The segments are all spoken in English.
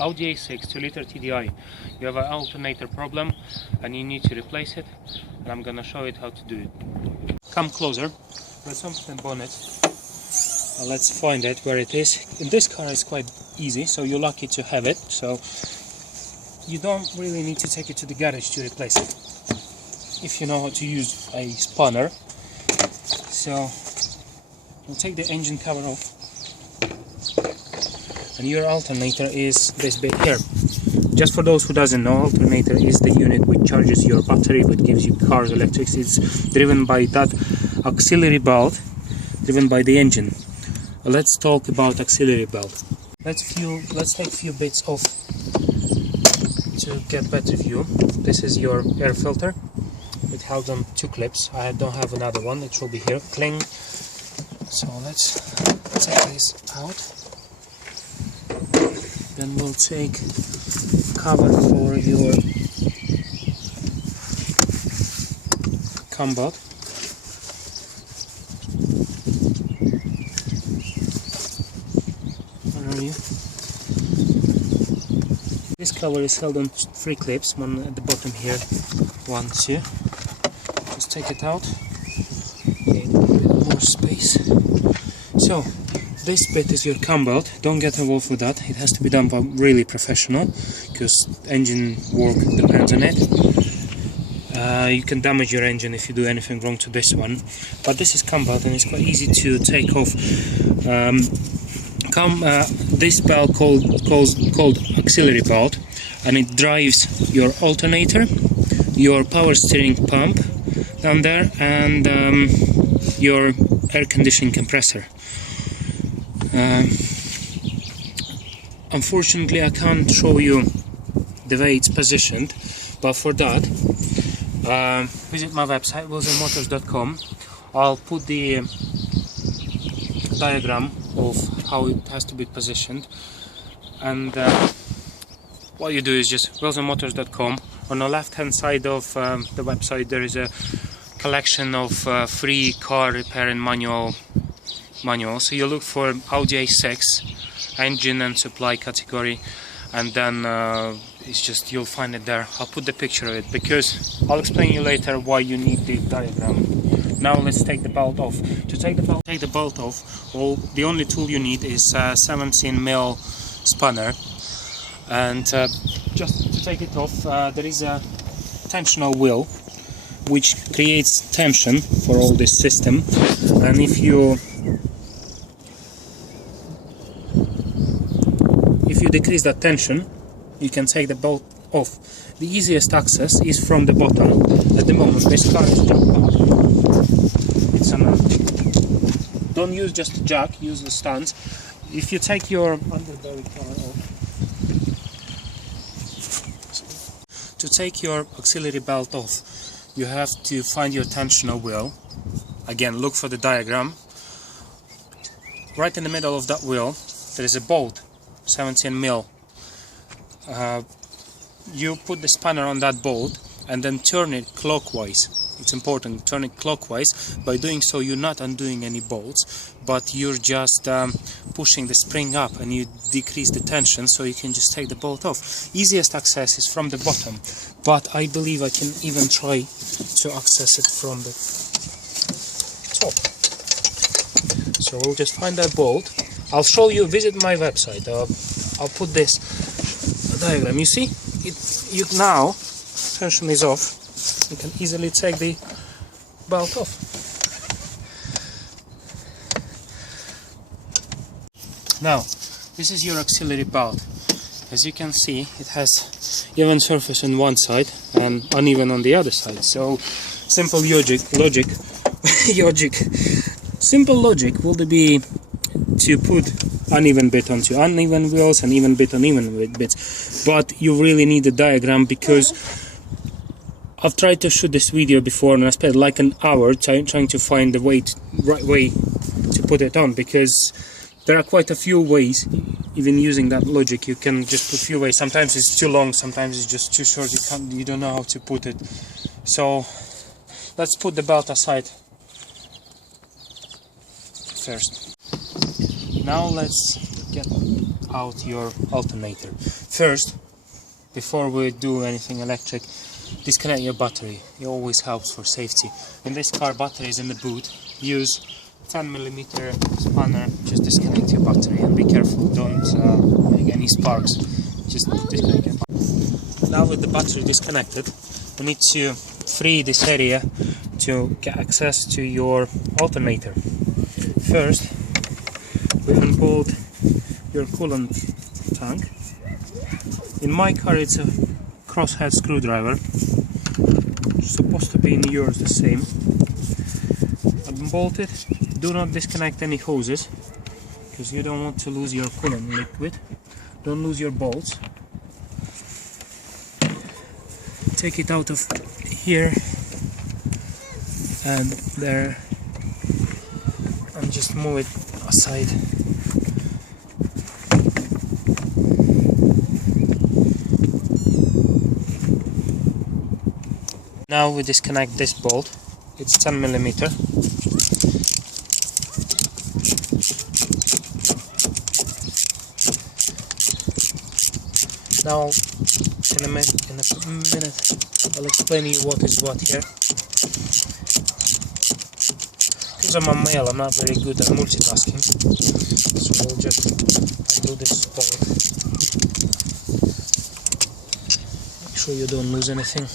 Audi A6 2-liter TDI. You have an alternator problem and you need to replace it, and I'm gonna show you how to do it. Come closer. Let's open the bonnet. Let's find it where it is. In this car it's quite easy, so you're lucky to have it. So you don't really need to take it to the garage to replace it if you know how to use a spanner. So we'll take the engine cover off, and your alternator is this bit here. Just for those who doesn't know, alternator is the unit which charges your battery, which gives you car's electrics. It's driven by that auxiliary belt, driven by the engine. Let's talk about auxiliary belt. Let's take a few bits off to get better view. This is your air filter. It held on 2 clips. I don't have another one. It will be here. Cling. So let's take this out. Then we'll take cover for your combat. Where are you? This cover is held on 3 clips, one at the bottom here, 1, 2. Just take it out. Okay, a bit more space. So this bit is your cam belt. Don't get involved with that. It has to be done by really professional, because engine work depends on it. You can damage your engine if you do anything wrong to this one. But this is cam belt, and it's quite easy to take off. This belt called auxiliary belt, and it drives your alternator, your power steering pump down there, and your air conditioning compressor. Unfortunately I can't show you the way it's positioned, but for that visit my website wilsonmotors.com. I'll put the diagram of how it has to be positioned, and what you do is just wilsonmotors.com. On the left hand side of the website there is a collection of free car repair and manual. So you look for Audi A6 engine and supply category, and then it's just, you'll find it there. I'll put the picture of it because I'll explain you later why you need the diagram. Now let's take the belt off. To take the belt off, the only tool you need is a 17mm spanner, and just to take it off there is a tensional wheel which creates tension for all this system, and if you decrease that tension, you can take the bolt off. The easiest access is from the bottom. At the moment this car is jacked up. It's don't use just the jack, use the stands. If you take your underbelly cover off, to take your auxiliary belt off, you have to find your tensional wheel. Again, look for the diagram. Right in the middle of that wheel there is a bolt, 17mm. You put the spanner on that bolt and then turn it clockwise. It's important, turn it clockwise. By doing so you're not undoing any bolts, but you're just pushing the spring up, and you decrease the tension, so you can just take the bolt off. Easiest access is from the bottom, but I believe I can even try to access it from the top. So we'll just find that bolt. I'll show you, visit my website. I'll put this diagram. You see, now tension is off. You can easily take the belt off. Now, this is your auxiliary belt. As you can see, it has even surface on one side and uneven on the other side. So, simple logic would be to put uneven bit onto uneven wheels and even bit on even bits, but you really need a diagram, because I've tried to shoot this video before and I spent like an hour trying to find the right way to put it on, because there are quite a few ways. Even using that logic, you can just put a few ways. Sometimes it's too long, sometimes it's just too short. You don't know how to put it. So let's put the belt aside first. Now let's get out your alternator. First, before we do anything electric, disconnect your battery. It always helps for safety. In this car, battery is in the boot. Use 10mm spanner. Just disconnect your battery and be careful. Don't make any sparks. Just disconnect your battery. Now with the battery disconnected, we need to free this area to get access to your alternator. First, we unbolt your coolant tank. In my car it's a crosshead screwdriver. It's supposed to be in yours the same. Unbolt it. Do not disconnect any hoses because you don't want to lose your coolant liquid. Don't lose your bolts. Take it out of here and there and just move it aside. Now we disconnect this bolt. It's 10mm. Now in a minute I'll explain you what is what here. Because I'm a male, I'm not very good at multitasking, so we'll just undo this bolt. Make sure you don't lose anything.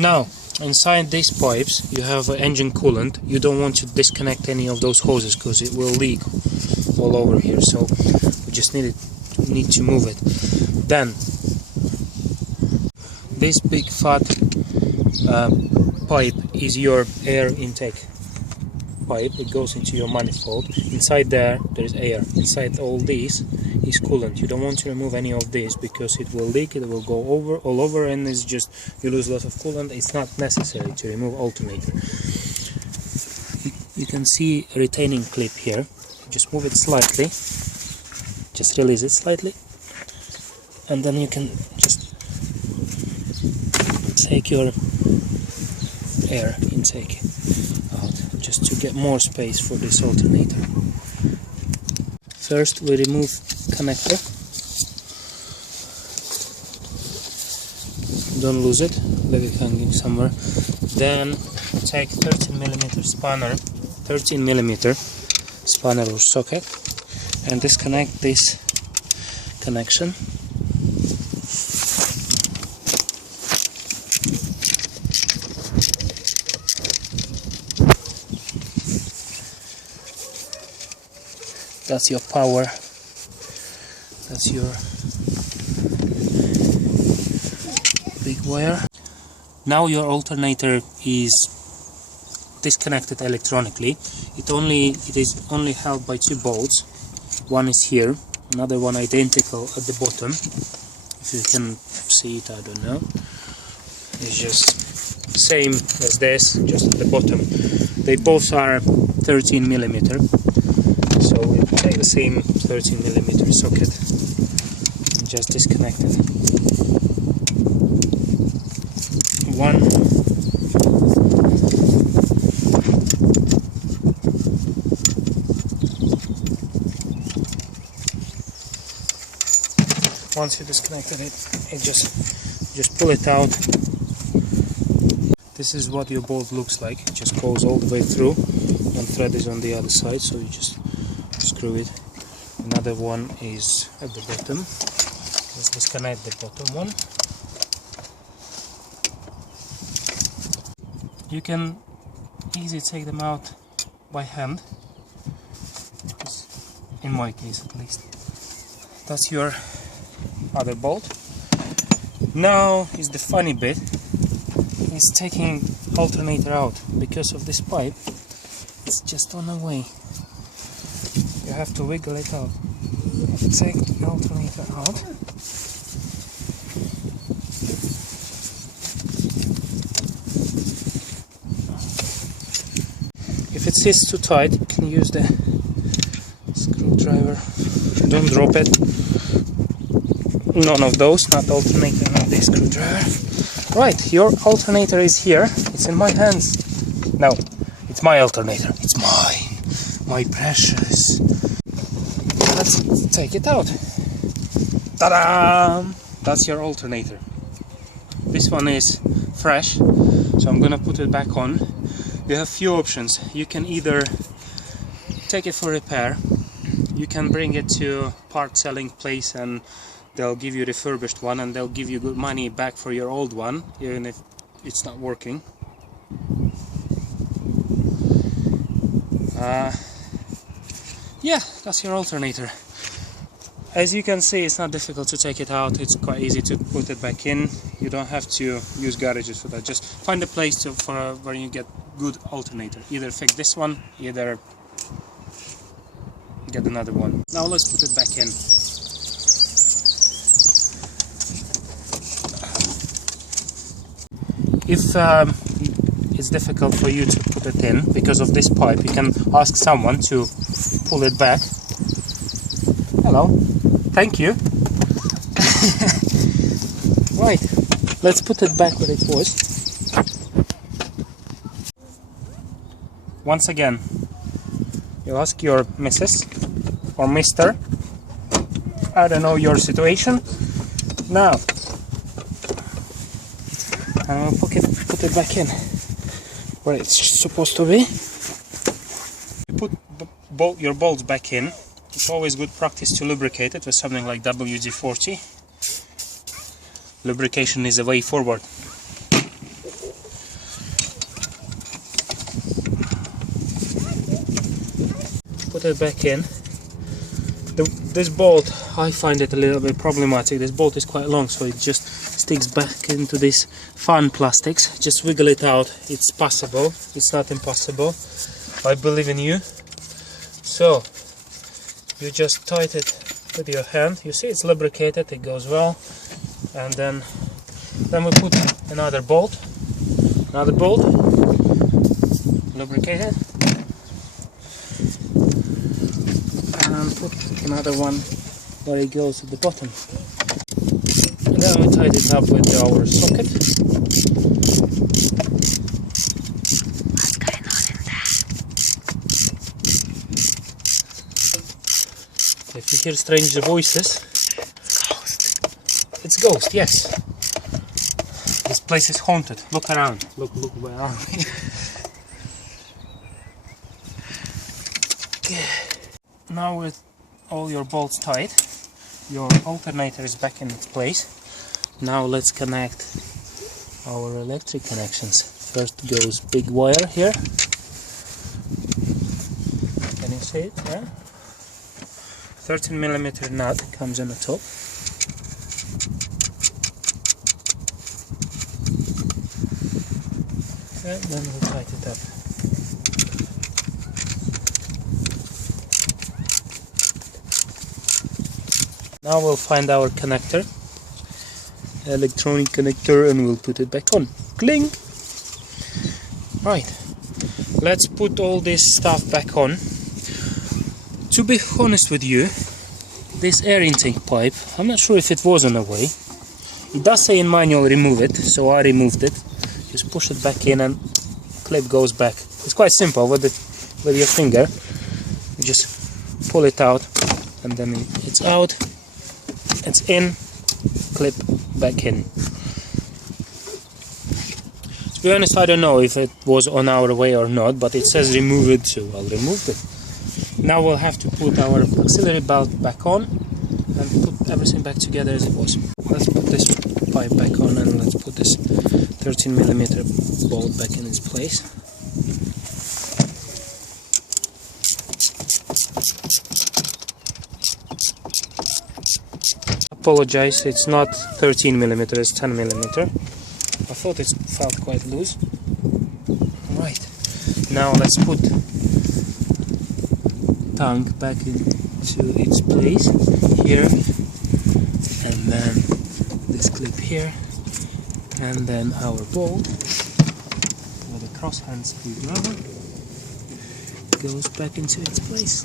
Now, inside these pipes you have engine coolant. You don't want to disconnect any of those hoses because it will leak all over here, so we just need to move it. Then this big fat pipe is your air intake pipe. It goes into your manifold. Inside there is air. Inside all these is coolant. You don't want to remove any of this because it will leak, it will go all over, and it's just you lose a lot of coolant. It's not necessary to remove alternator. You can see a retaining clip here. Just move it slightly, just release it slightly, and then you can just take your air intake out just to get more space for this alternator. First we remove connector. Don't lose it, let it hang somewhere. Then take 13mm spanner or socket and disconnect this connection. That's your power, that's your big wire. Now your alternator is disconnected electronically. It is only held by two bolts. One is here, another one identical at the bottom. If you can see it, I don't know. It's just same as this, just at the bottom. They both are 13mm. So we take the same 13mm socket and just disconnect it. One. Once you disconnected it, just pull it out. This is what your bolt looks like. It just goes all the way through. One thread is on the other side, so you just screw it. Another one is at the bottom. Let's disconnect the bottom one. You can easily take them out by hand, in my case at least. That's your other bolt. Now is the funny bit. It's taking alternator out because of this pipe. It's just on the way. You have to wiggle it out. You have to take the alternator out. If it sits too tight, you can use the screwdriver. Don't drop it. None of those, not alternator, not the screwdriver. Right, your alternator is here. It's in my hands. No, it's my alternator. It's mine. My precious. Let's take it out. Ta-da! That's your alternator. This one is fresh, so I'm gonna put it back on. You have few options. You can either take it for repair, you can bring it to part selling place and they'll give you a refurbished one and they'll give you good money back for your old one, even if it's not working. Yeah, that's your alternator. As you can see, it's not difficult to take it out, it's quite easy to put it back in. You don't have to use garages for that, just find a place where you get good alternator. Either fix this one, either get another one. Now let's put it back in. If it's difficult for you to put it in because of this pipe, you can ask someone to pull it back. Hello, thank you. Right, let's put it back where it was. Once again, you ask your missus or mister, I don't know your situation. Now, I'll put it back in where it's supposed to be. You put your bolts back in. It's always good practice to lubricate it with something like WD-40. Lubrication is the way forward. Put it back in. This bolt, I find it a little bit problematic. This bolt is quite long, so it just sticks back into this fan plastics. Just wiggle it out. It's possible. It's not impossible. I believe in you. So you just tighten it with your hand. You see it's lubricated. It goes well. And then we put another bolt. Lubricated. And put another one where it goes at the bottom. And then we tied it up with our socket. What's going on in there? If you hear strange voices, It's ghost. it's ghost, yes. This place is haunted. Look around. Look where are we? Now with all your bolts tight, your alternator is back in its place. Now let's connect our electric connections. First goes big wire here. Can you see it? Yeah? 13mm nut comes on the top. And then we tighten it up. Now we'll find our connector, electronic connector, and we'll put it back on. Cling! Right, let's put all this stuff back on. To be honest with you, this air intake pipe, I'm not sure if it was on the way. It does say in manual remove it, so I removed it. Just push it back in and clip goes back. It's quite simple with your finger. You just pull it out and then it's out. It's in, clip back in. To be honest, I don't know if it was on our way or not, but it says remove it, so I'll remove it. Now we'll have to put our auxiliary belt back on and put everything back together as it was. Let's put this pipe back on and let's put this 13mm bolt back in its place. Apologize, it's not 13mm, it's 10mm. I thought it felt quite loose. Right, now let's put tank back into its place here, and then this clip here, and then our bolt with a cross hand screwdriver goes back into its place.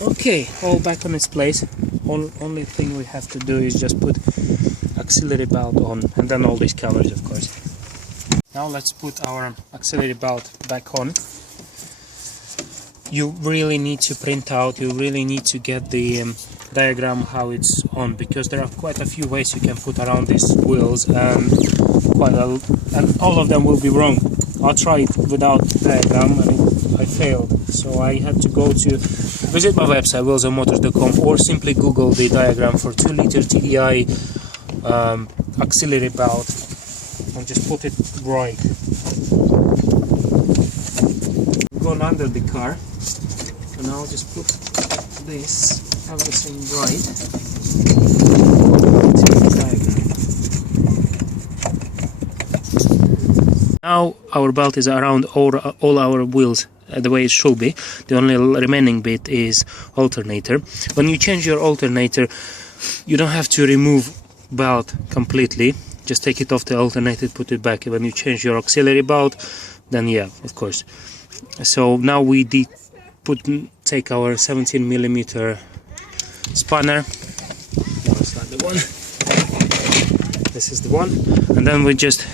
Okay, all back on its place. only thing we have to do is just put auxiliary belt on, and then all these covers, of course. Now let's put our auxiliary belt back on. You really need to print out, you really need to get the diagram how it's on, because there are quite a few ways you can put around these wheels, and all of them will be wrong. I tried without diagram and I failed, so I had to go to visit my website wheelsandmotors.com, or simply Google the diagram for 2-liter TDI auxiliary belt and just put it right. Gone under the car, and I'll just put this everything right to the diagram. Now our belt is around all our wheels the way it should be. The only remaining bit is alternator. When you change your alternator, you don't have to remove belt completely. Just take it off the alternator, put it back. When you change your auxiliary belt, then yeah, of course. So now we take our 17mm spanner. That's not the one. This is the one, and then we just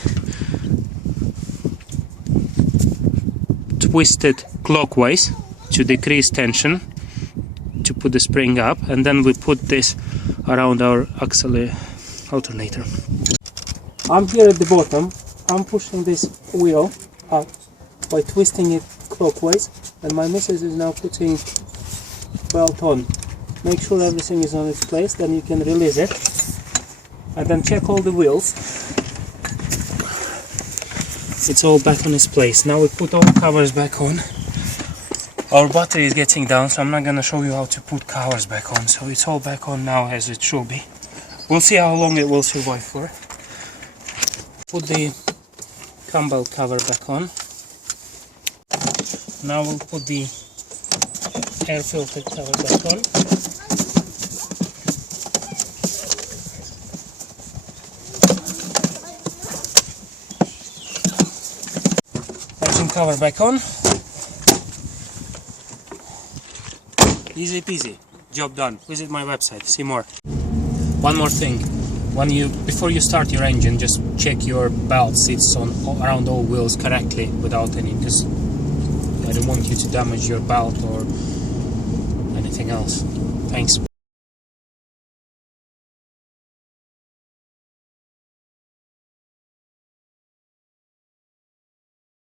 twist it clockwise to decrease tension, to put the spring up, and then we put this around our auxiliary alternator. I'm here at the bottom. I'm pushing this wheel up by twisting it clockwise, and my missus is now putting belt on. Make sure everything is on its place, then you can release it, and then check all the wheels. It's all back on its place. Now we put all the covers back on. Our battery is getting down, so I'm not gonna show you how to put covers back on. So it's all back on now as it should be. We'll see how long it will survive for. Put the cam belt cover back on. Now we'll put the air filter cover back on. Engine cover back on. Easy peasy, job done. Visit my website, see more. One more thing, before you start your engine, just check your belt sits on around all wheels correctly without any, because I don't want you to damage your belt or anything else. Thanks.